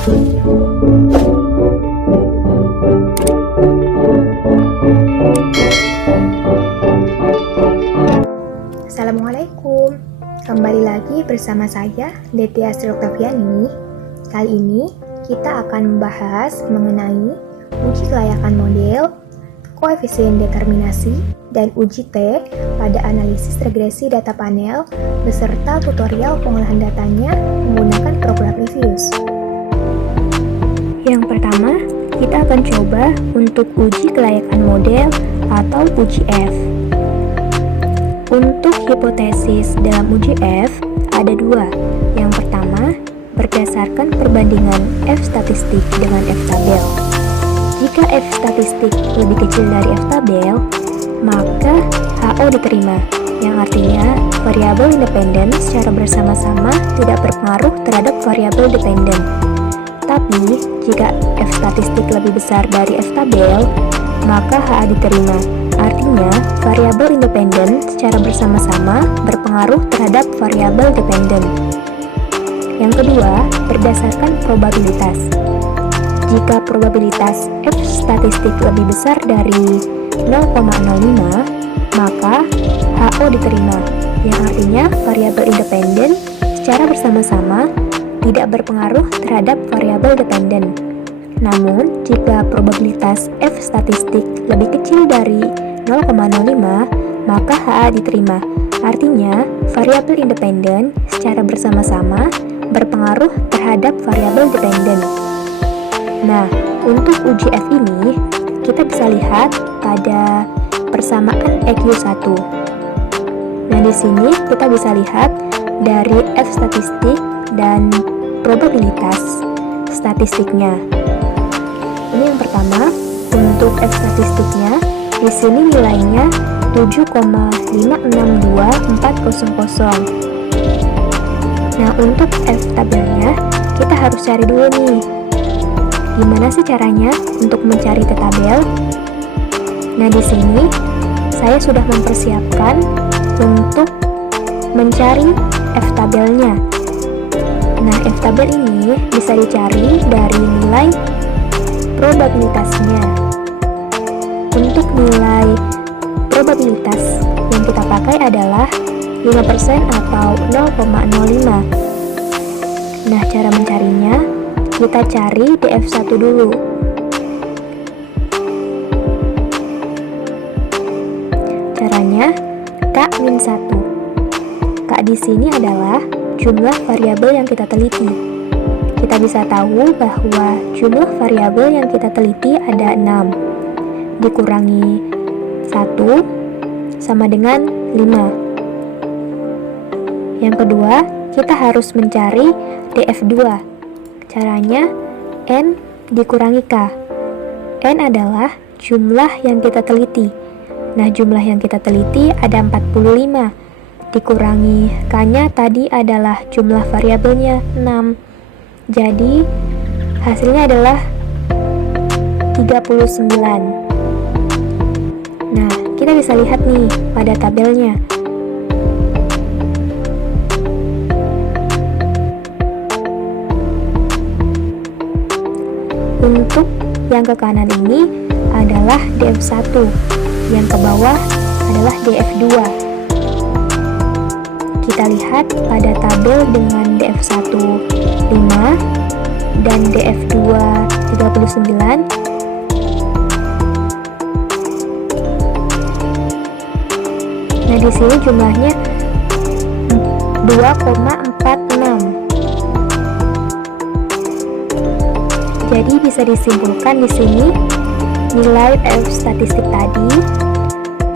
Assalamualaikum, kembali lagi bersama saya Detia Sri Oktaviani. Kali ini kita akan membahas mengenai uji kelayakan model, koefisien determinasi, dan uji T pada analisis regresi data panel beserta tutorial pengolahan datanya menggunakan program Revius. Yang pertama, kita akan coba untuk uji kelayakan model atau uji F. Untuk hipotesis dalam uji F ada dua. Yang pertama, berdasarkan perbandingan F statistik dengan F tabel. Jika F statistik lebih kecil dari F tabel, maka HO diterima, yang artinya variabel independen secara bersama-sama tidak berpengaruh terhadap variabel dependen. Tapi, jika F statistik lebih besar dari F tabel, maka HA diterima. Artinya, variabel independen secara bersama-sama berpengaruh terhadap variabel dependen. Yang kedua, berdasarkan probabilitas. Jika probabilitas F statistik lebih besar dari 0,05, maka HO diterima, yang artinya variabel independen secara bersama-sama tidak berpengaruh terhadap variabel dependen. Namun, jika probabilitas F statistik lebih kecil dari 0,05, maka HA diterima. Artinya, variabel independen secara bersama-sama berpengaruh terhadap variabel dependen. Nah, untuk uji F ini, kita bisa lihat pada persamaan EQ1. Nah, di sini kita bisa lihat dari F statistik dan probabilitas statistiknya. Ini yang pertama, untuk F statistiknya, di sini nilainya 7,562400. Nah, untuk F tabelnya, kita harus cari dulu nih. Gimana sih caranya untuk mencari T tabel? Nah, di sini saya sudah mempersiapkan untuk mencari F tabelnya. Nah, F tabel ini bisa dicari dari nilai probabilitasnya. Untuk nilai probabilitas yang kita pakai adalah 5% atau 0,05. Nah, cara mencarinya, kita cari DF1 dulu. Caranya, K-1. K di sini adalah jumlah variabel yang kita teliti. Kita bisa tahu bahwa jumlah variabel yang kita teliti ada 6. Dikurangi 1 sama dengan 5. Yang kedua, kita harus mencari DF2. Caranya, N dikurangi K. N adalah jumlah yang kita teliti. Nah, jumlah yang kita teliti ada 45. Dikurangi K-nya tadi adalah jumlah variabelnya 6. Jadi, hasilnya adalah 39. Nah, kita bisa lihat nih pada tabelnya. Untuk yang ke kanan ini adalah DF1, yang ke bawah adalah DF2. Kita lihat pada tabel dengan DF1 5 dan DF2 39. Nah, di sini jumlahnya 2,46. Jadi bisa disimpulkan di sini nilai F statistik tadi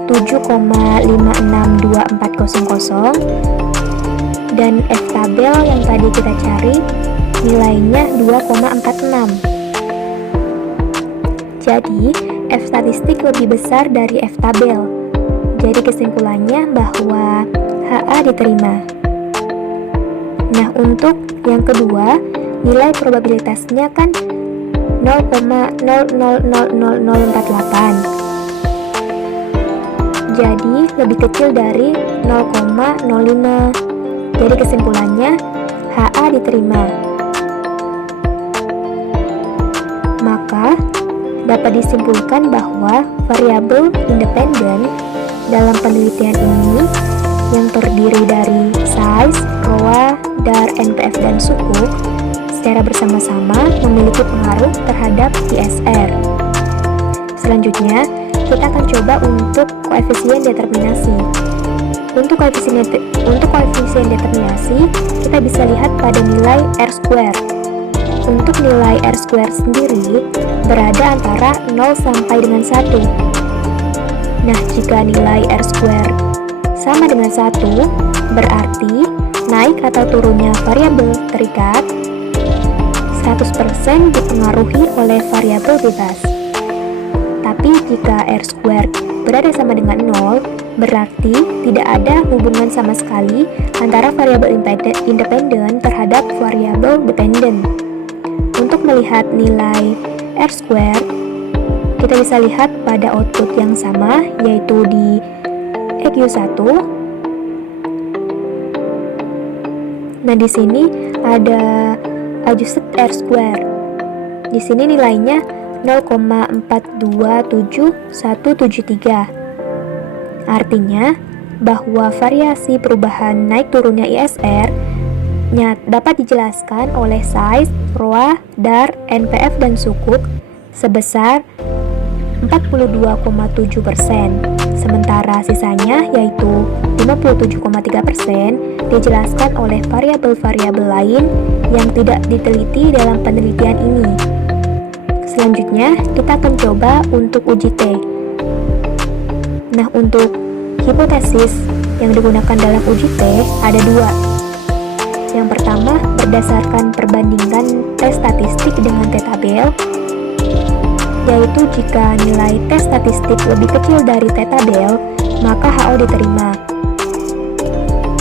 7,562400 dan F tabel yang tadi kita cari nilainya 2,46. Jadi F statistik lebih besar dari F tabel. Jadi kesimpulannya bahwa HA diterima. Nah, untuk yang kedua, nilai probabilitasnya kan 0,000048. Jadi lebih kecil dari 0,05. Jadi kesimpulannya HA diterima. dapat disimpulkan bahwa variabel independen dalam penelitian ini yang terdiri dari size, ROA, DAR, NPF, dan suku secara bersama-sama memiliki pengaruh terhadap ISR. Selanjutnya, kita akan coba untuk koefisien determinasi. Untuk koefisien determinasi, kita bisa lihat pada nilai R². Untuk nilai R² sendiri berada antara 0 sampai dengan 1. Nah, jika nilai R² sama dengan 1, berarti naik atau turunnya variabel terikat 100% dipengaruhi oleh variabel bebas. Tapi jika R² berada sama dengan 0, berarti tidak ada hubungan sama sekali antara variabel independen terhadap variabel dependen. Untuk melihat nilai R², kita bisa lihat pada output yang sama, yaitu di EQ1. Nah, di sini ada adjusted R². Di sini nilainya 0,427173. Artinya bahwa variasi perubahan naik turunnya ISR dapat dijelaskan oleh size, ROA, DAR, NPF, dan sukuk sebesar 42,7%. Sementara sisanya yaitu 57,3% dijelaskan oleh variabel-variabel lain yang tidak diteliti dalam penelitian ini. Selanjutnya, kita akan coba untuk uji T. Nah, untuk hipotesis yang digunakan dalam uji T ada dua. Yang pertama, berdasarkan perbandingan T statistik dengan T tabel, yaitu jika nilai T statistik lebih kecil dari T tabel, maka HO diterima.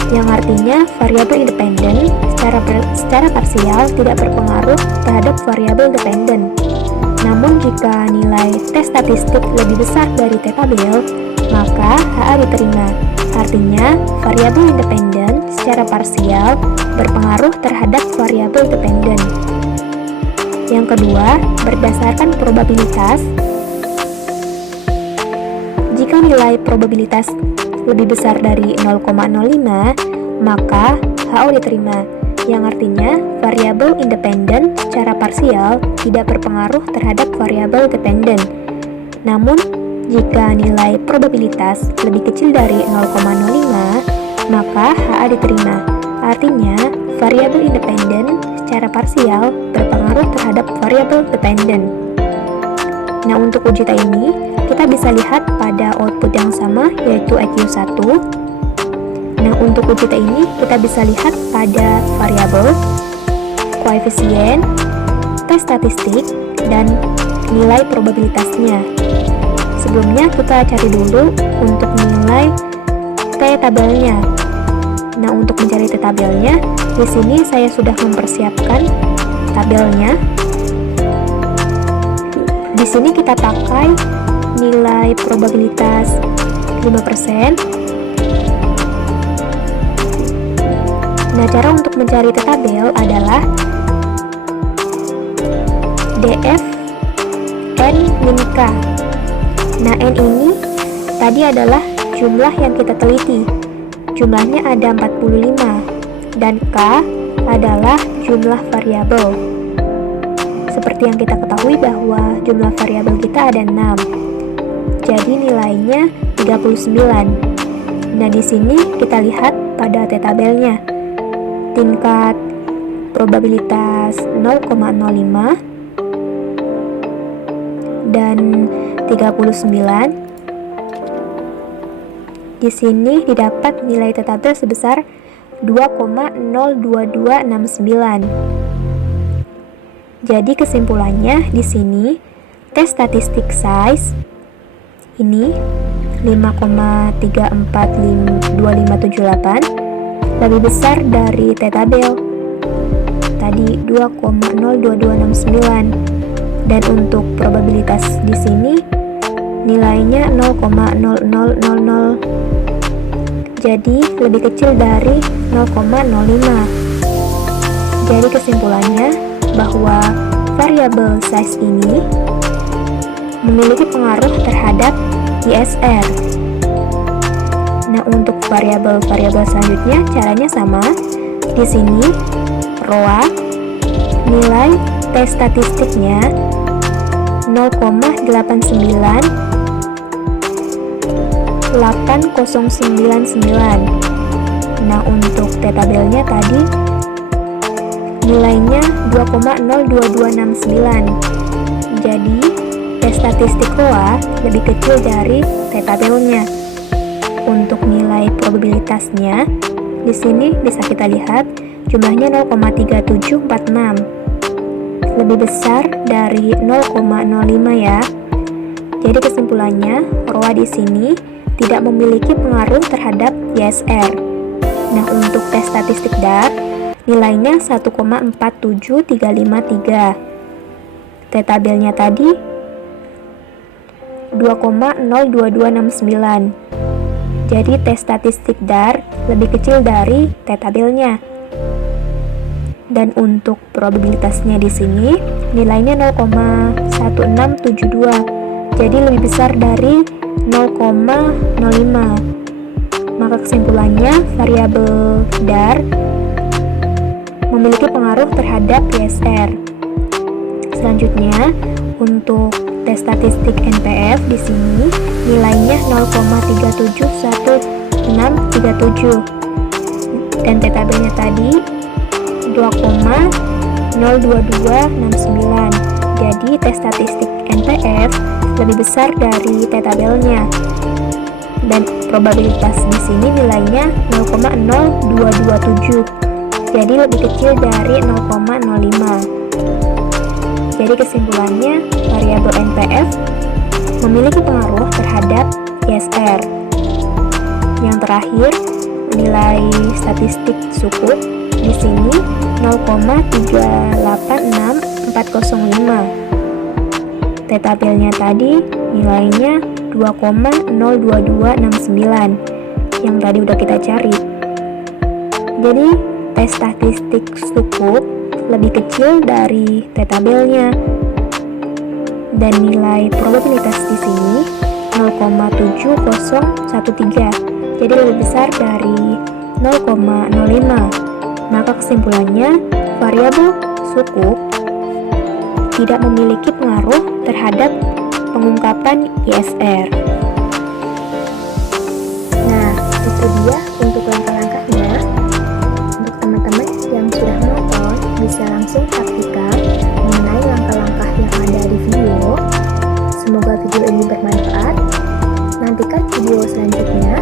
Yang artinya variabel independen secara parsial tidak berpengaruh terhadap variabel dependen. Namun jika nilai T statistik lebih besar dari T tabel, maka HA diterima. Artinya variabel independen secara parsial berpengaruh terhadap variabel dependen. Yang kedua, berdasarkan probabilitas. Jika nilai probabilitas lebih besar dari 0,05, maka HO diterima, yang artinya variabel independen secara parsial tidak berpengaruh terhadap variabel dependen. Namun, jika nilai probabilitas lebih kecil dari 0,05, maka HA diterima. Artinya, variabel independen secara parsial berpengaruh terhadap variabel dependen. Nah, untuk uji T ini, kita bisa lihat pada output yang sama, yaitu EQ1. Nah, untuk uji T ini, kita bisa lihat pada variabel, koefisien, T statistik, dan nilai probabilitasnya. Sebelumnya, kita cari dulu untuk nilai T tabelnya. Nah, untuk mencari T tabelnya, di sini saya sudah mempersiapkan tabelnya. Di sini kita pakai nilai probabilitas 5%. Nah, cara untuk mencari T tabel adalah DF N min K. Nah, N ini tadi adalah jumlah yang kita teliti. Jumlahnya ada 45, dan K adalah jumlah variabel. Seperti yang kita ketahui bahwa jumlah variabel kita ada 6. Jadi nilainya 39. Nah, di sini kita lihat pada T tabelnya. Tingkat probabilitas 0,05 dan 39. Di sini didapat nilai T tabel sebesar 2,02269. Jadi kesimpulannya di sini T statistik size ini 5,342578 lebih besar dari T tabel tadi 2,02269, dan untuk probabilitas di sini nilainya 0,0000, jadi lebih kecil dari 0,05. Jadi kesimpulannya bahwa variabel size ini memiliki pengaruh terhadap ISR. Nah, untuk variabel-variabel selanjutnya caranya sama. Di sini ROA, nilai T statistiknya 0,898099. Nah, untuk T tabelnya tadi nilainya 2,02269. Jadi T statistik ROA lebih kecil dari T tabelnya. Untuk nilai probabilitasnya di sini bisa kita lihat jumlahnya 0,3746. Lebih besar dari 0,05 ya. Jadi kesimpulannya ROA di sini tidak memiliki pengaruh terhadap ISR. Nah, untuk tes statistik DAR nilainya 1,47353. T tabelnya tadi 2,02269. Jadi tes statistik DAR lebih kecil dari T tabelnya. Dan untuk probabilitasnya di sini nilainya 0,1672. Jadi lebih besar dari 0,05. Maka kesimpulannya variabel DAR memiliki pengaruh terhadap ISR. Selanjutnya untuk tes statistik NPF di sini nilainya 0,371637 dan T tabelnya tadi 2,02269. Jadi tes statistik NPF lebih besar dari T tabelnya. Dan probabilitas di sini nilainya 0,0227. Jadi lebih kecil dari 0,05. Jadi kesimpulannya variabel NPF memiliki pengaruh terhadap ISR. Yang terakhir, nilai statistik suku di sini 0,386405. T tabelnya tadi nilainya 2,02269 yang tadi udah kita cari. Jadi tes statistik suku lebih kecil dari T tabelnya. Dan nilai probabilitas di sini 0,7013. Jadi lebih besar dari 0,05. Maka kesimpulannya variabel suku tidak memiliki pengaruh terhadap pengungkapan ISR. Nah, itu dia untuk langkah-langkahnya. Untuk teman-teman yang sudah menonton, bisa langsung praktikkan mengenai langkah-langkah yang ada di video. Semoga video ini bermanfaat. Nantikan video selanjutnya.